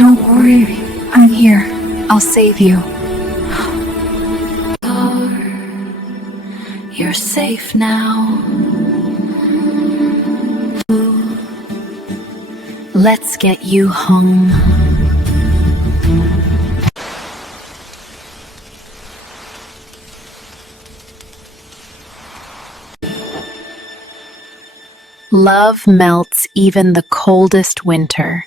Don't worry, I'm here. I'll save you. You're safe now. Let's get you home. Love melts even the coldest winter.